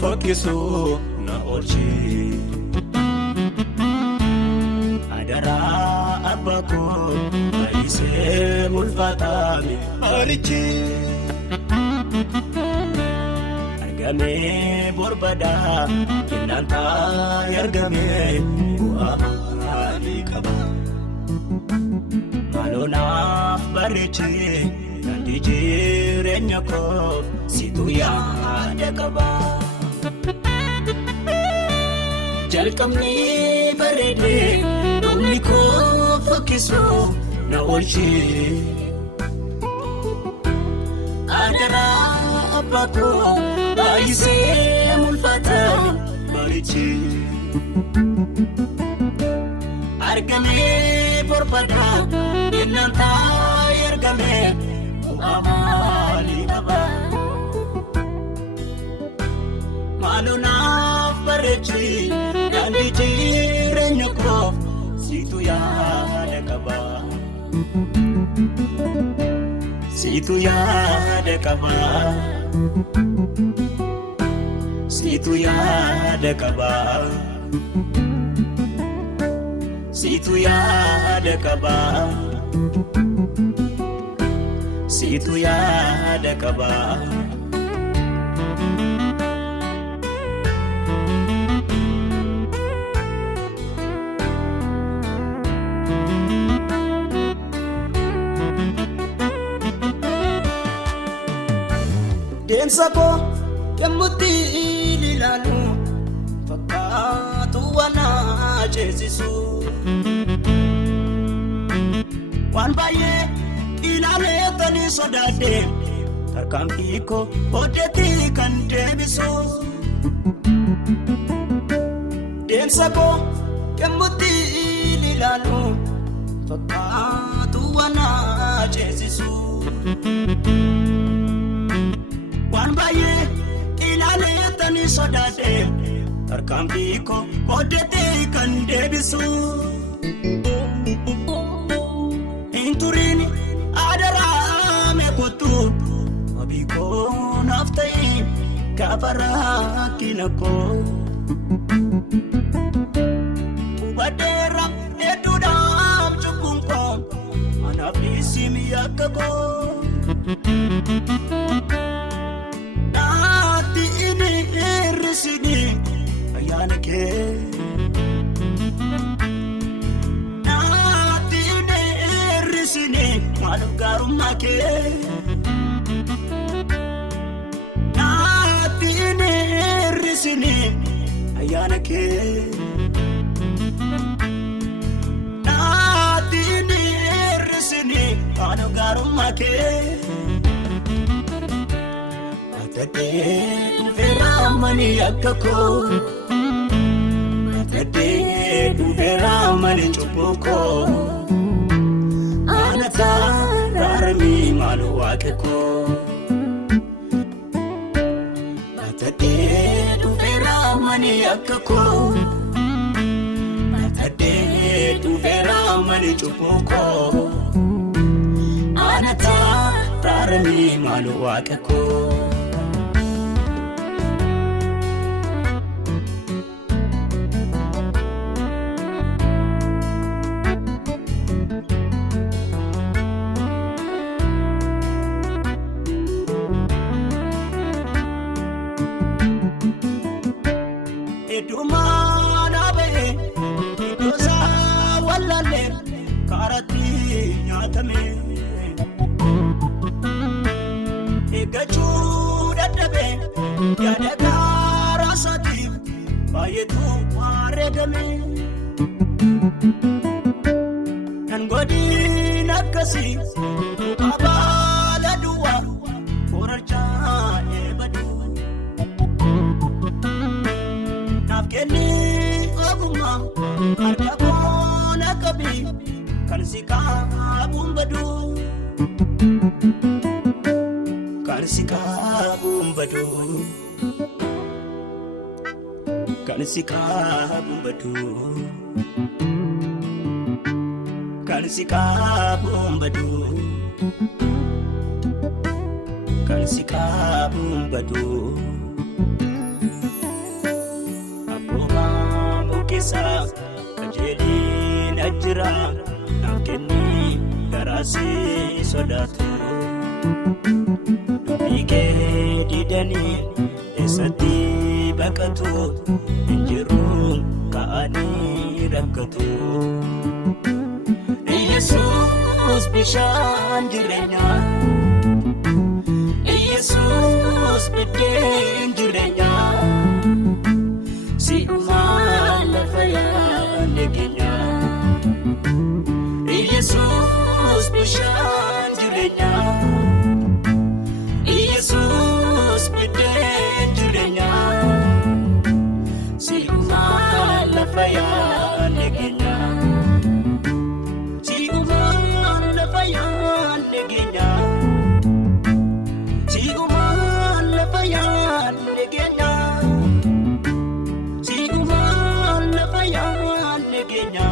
Fokisu na olchi adara abako aise mulfatami arichi argame borbada kinanta yargame bu'ali kaba malona barichi nandiji renyako situya dekaba jalkamni barede umliko fokisu na olchi adara abako aise mulfata barichi argame borbada inanta yargame amali aba maluna barichi nandiji renyako situya dekaba situya dekaba situya dekaba situya dekaba situya dekaba Densako kemuti lilalu fakatu wana jesisu wan baye ilale tani sodade tarkampiko odeti kan debisu Densako kemuti lilalu fakatu wana jesisu wan baye ilale tani sodade tarkampiko odeti kan debisu inturini adara mekotu abiko naftai kafara kinako ubadera edudam chukunko anafisi miyakako nati ini irisini ayanake nati ini irisini malugarumake nati ini irisini ayanake nati ini irisini malugarumake atade veramani yakako atade veramani chupoko anata rarmi malu wakeko atade veramani yakako atade veramani chupoko anata rarmi malu wakeko edumana be edosa wallale karati nyatame egachu dadabe yadaga rasati bayetu maregame nangodi nakasi abala duwa orcha ebadu nafkeni aguma arkabona kabi kan si qaabuun badu kan si qaabuun badu kan si qaabuun badu kan si qaabuun badu kan si qaabuun badu akkuma mukisa kajeeliin ajjira naaf kenni garaasi sodaatu dubbii kee didanii eessatti baqatu hin jiruun ka'anii rakkatu. Yesus bishaan jireenyaa Yesus biddeen jireenyaa si'umaa lafa yaadne keenya Yesus bishaan jireenyaa Yesus biddeen jireenyaa si'umaa lafa yaadne keenya Kenya